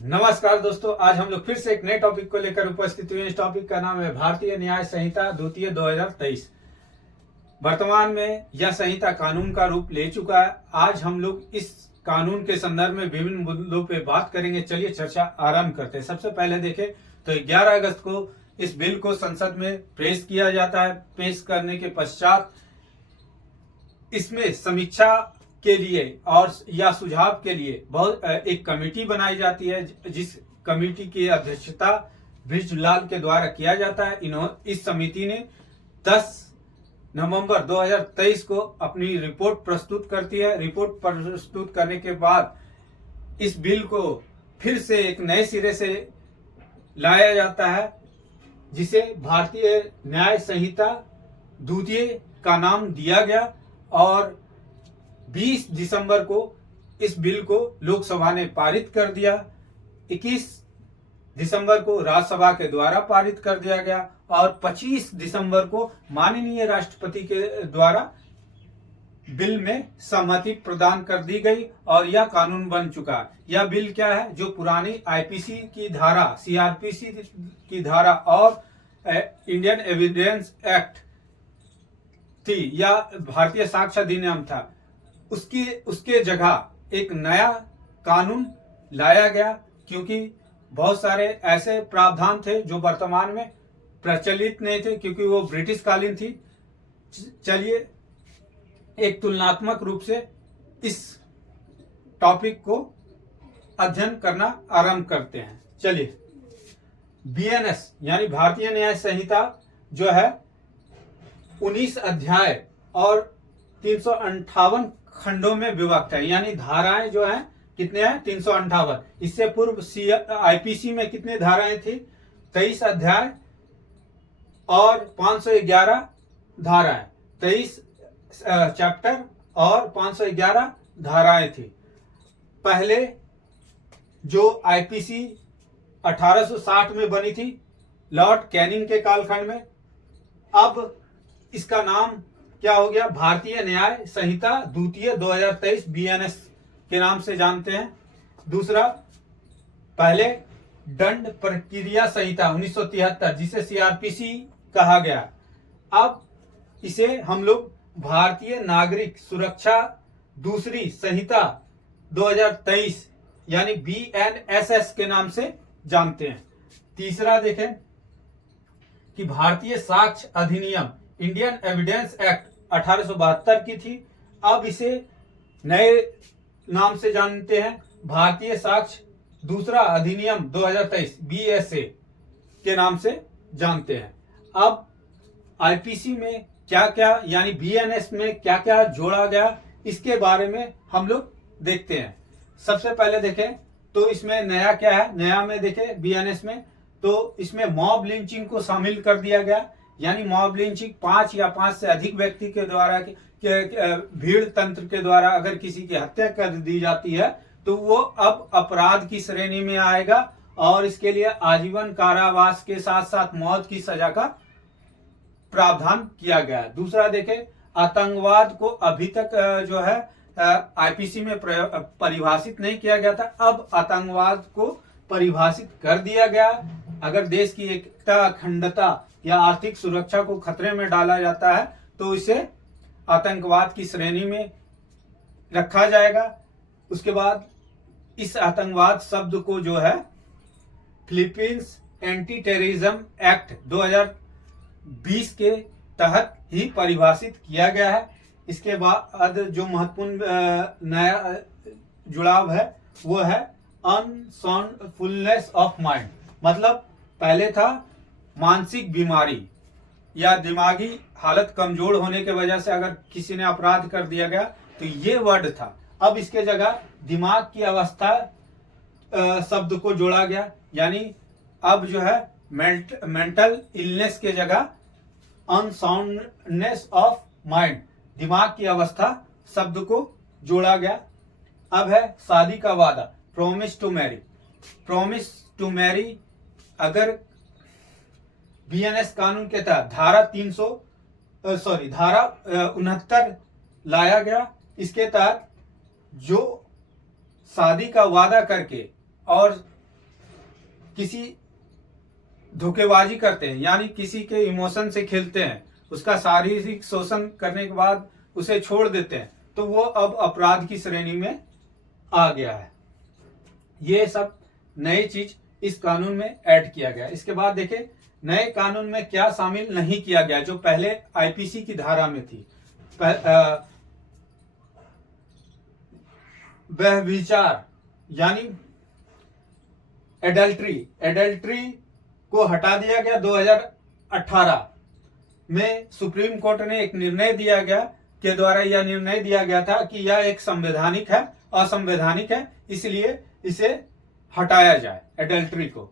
नमस्कार दोस्तों, आज हम लोग फिर से एक नए टॉपिक को लेकर उपस्थित हुए। इस टॉपिक का नाम है भारतीय न्याय संहिता द्वितीय 2023। वर्तमान में यह संहिता कानून का रूप ले चुका है। आज हम लोग इस कानून के संदर्भ में विभिन्न मुद्दों पे बात करेंगे। चलिए चर्चा आरंभ करते हैं। सबसे पहले देखें तो 11 अगस्त को इस बिल को संसद में पेश किया जाता है। पेश करने के पश्चात इसमें समीक्षा के लिए और या सुझाव के लिए बहुत एक कमेटी बनाई जाती है, जिस कमेटी की अध्यक्षता बृजलाल के द्वारा किया जाता है। इस समिति ने 10 नवंबर 2023 को अपनी रिपोर्ट प्रस्तुत करती है। रिपोर्ट प्रस्तुत करने के बाद इस बिल को फिर से एक नए सिरे से लाया जाता है, जिसे भारतीय न्याय संहिता द्वितीय का नाम दिया गया और 20 दिसंबर को इस बिल को लोकसभा ने पारित कर दिया। 21 दिसंबर को राज्यसभा के द्वारा पारित कर दिया गया और 25 दिसंबर को माननीय राष्ट्रपति के द्वारा बिल में सहमति प्रदान कर दी गई और यह कानून बन चुका। यह बिल क्या है? जो पुरानी आईपीसी की धारा, सीआरपीसी की धारा और इंडियन एविडेंस एक्ट थी या भारतीय साक्ष्य अधिनियम था, उसके जगह एक नया कानून लाया गया, क्योंकि बहुत सारे ऐसे प्रावधान थे जो वर्तमान में प्रचलित नहीं थे, क्योंकि वो ब्रिटिश कालीन थी। चलिए एक तुलनात्मक रूप से इस टॉपिक को अध्ययन करना आरंभ करते हैं। चलिए, बीएनएस यानी भारतीय न्याय संहिता जो है 19 अध्याय और 358 खंडों में विभक्त है। यानी धाराएं जो हैं कितने हैं? 358। इससे पूर्व आईपीसी में कितने धाराएं थी? 23 अध्याय और 511 धाराएं। 23 चैप्टर और 511 धाराएं थी। पहले जो आईपीसी 1860 में बनी थी लॉर्ड कैनिंग के कालखंड में, अब इसका नाम क्या हो गया? भारतीय न्याय संहिता द्वितीय 2023 बीएनएस के नाम से जानते हैं। दूसरा, पहले दंड प्रक्रिया संहिता 1973, जिसे सीआरपीसी कहा गया। अब इसे हम लोग भारतीय नागरिक सुरक्षा दूसरी संहिता 2023 यानी बीएनएसएस के नाम से जानते हैं। तीसरा देखें कि भारतीय साक्ष्य अधिनियम इंडियन एविडेंस एक्ट 1872 की थी। अब इसे नए नाम से जानते हैं, भारतीय साक्ष्य दूसरा अधिनियम 2023 बीएसए के नाम से जानते हैं। अब आईपीसी में क्या क्या यानी बीएनएस में क्या क्या जोड़ा गया, इसके बारे में हम लोग देखते हैं। सबसे पहले देखें तो इसमें नया क्या है? नया में देखें बीएनएस में तो इसमें मॉब लिंचिंग को शामिल कर दिया गया। यानी मॉब लिंचिंग 5 या 5 से अधिक व्यक्ति के द्वारा भीड़ तंत्र के द्वारा अगर किसी की हत्या कर दी जाती है तो वो अब अपराध की श्रेणी में आएगा और इसके लिए आजीवन कारावास के साथ साथ मौत की सजा का प्रावधान किया गया है। दूसरा देखें, आतंकवाद को अभी तक जो है आईपीसी में परिभाषित नहीं किया गया था। अब आतंकवाद को परिभाषित कर दिया गया। अगर देश की एकता, अखंडता या आर्थिक सुरक्षा को खतरे में डाला जाता है तो इसे आतंकवाद की श्रेणी में रखा जाएगा। उसके बाद इस आतंकवाद शब्द को जो है फिलीपींस एंटी टेररिज्म एक्ट 2020 के तहत ही परिभाषित किया गया है। इसके बाद जो महत्वपूर्ण नया जुड़ाव है वो है अनसाउंडफुलनेस ऑफ माइंड। मतलब पहले था मानसिक बीमारी या दिमागी हालत कमजोर होने की वजह से अगर किसी ने अपराध कर दिया गया तो ये वर्ड था। अब इसके जगह दिमाग की अवस्था शब्द को जोड़ा गया। यानी अब जो है मेंटल इलनेस के जगह अनसाउंडनेस ऑफ माइंड, दिमाग की अवस्था शब्द को जोड़ा गया। अब है शादी का वादा, promise to marry. Promise to marry अगर बीएनएस कानून के तहत धारा 69 लाया गया। इसके तहत जो शादी का वादा करके और किसी धोखेबाजी करते हैं, यानी किसी के इमोशन से खेलते हैं, उसका शारीरिक शोषण करने के बाद उसे छोड़ देते हैं, तो वो अब अपराध की श्रेणी में आ गया है। ये सब नई चीज इस कानून में ऐड किया गया। इसके बाद देखें नए कानून में क्या शामिल नहीं किया गया जो पहले आईपीसी की धारा में थी। व्यभिचार यानी एडल्ट्री को हटा दिया गया। 2018 में सुप्रीम कोर्ट ने एक निर्णय दिया गया के द्वारा यह निर्णय दिया गया था कि यह एक संवैधानिक है, असंवैधानिक है, इसलिए इसे हटाया जाए एडल्ट्री को।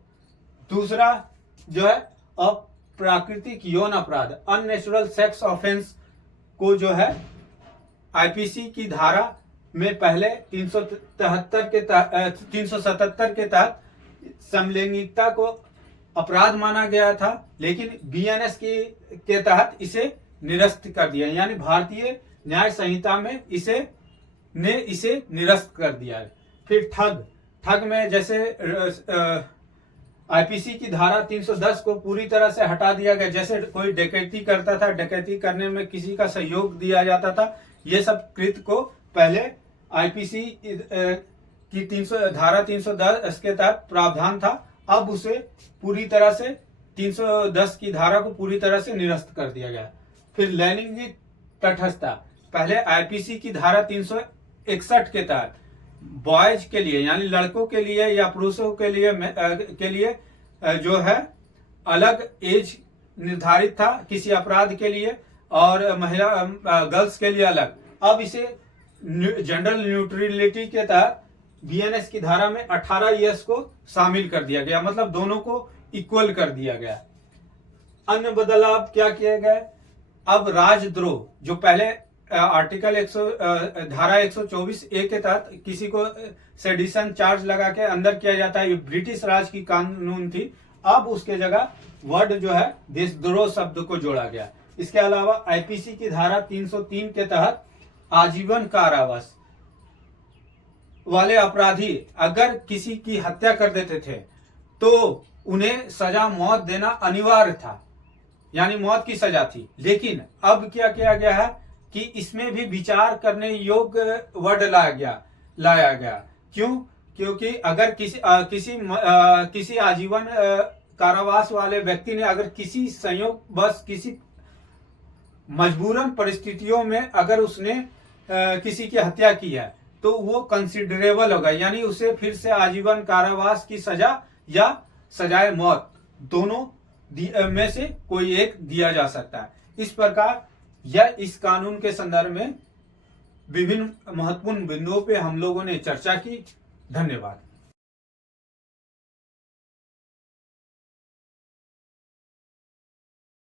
दूसरा जो है अप्राकृतिक यौन अपराध, अननेचुरल सेक्स ऑफेंस को जो है आईपीसी की धारा में पहले 377 के तहत समलैंगिकता को अपराध माना गया था, लेकिन बीएनएस के तहत इसे निरस्त कर दिया, यानी भारतीय न्याय संहिता में इसे निरस्त कर दिया है। फिर ठग में जैसे आईपीसी की धारा 310 को पूरी तरह से हटा दिया गया। जैसे कोई डकैती करता था, डकैती करने में किसी का सहयोग दिया जाता था, ये सब कृत्य को पहले आईपीसी की धारा 310 के तहत प्रावधान था, अब उसे पूरी तरह से 310 की धारा को पूरी तरह से निरस्त कर दिया गया। फिर लैंगिक तटस्थता, पहले आईपीसी की धारा 361 के तहत बॉयज के लिए यानी लड़कों के लिए या पुरुषों के लिए जो है अलग एज निर्धारित था किसी अपराध के लिए, और महिला गर्ल्स के लिए अलग। अब इसे जेंडर न्यूट्रलिटी के तहत बीएनएस की धारा में 18 ईयर्स को शामिल कर दिया गया, मतलब दोनों को इक्वल कर दिया गया। अन्य बदलाव क्या किए गए, अब राजद्रोह जो पहले आर्टिकल धारा 124 ए के तहत किसी को सेडिशन चार्ज लगा के अंदर किया जाता है, ये ब्रिटिश राज की कानून थी, अब उसके जगह वर्ड जो है देशद्रोह शब्द को जोड़ा गया। इसके अलावा आईपीसी की धारा 303 के तहत आजीवन कारावास वाले अपराधी अगर किसी की हत्या कर देते थे तो उन्हें सजा मौत देना अनिवार्य था, यानी मौत की सजा थी। लेकिन अब क्या किया गया है कि इसमें भी विचार करने योग्य वर्ड लाया गया। क्यों? क्योंकि अगर किसी आजीवन कारावास वाले व्यक्ति ने अगर किसी संयोग बस किसी मजबूरन परिस्थितियों में अगर उसने किसी की हत्या की है तो वो कंसिडरेबल होगा, यानी उसे फिर से आजीवन कारावास की सजा या सजाए मौत दोनों में से कोई एक दिया जा सकता है। इस प्रकार यह इस कानून के संदर्भ में विभिन्न महत्वपूर्ण बिंदुओं पे हम लोगों ने चर्चा की। धन्यवाद।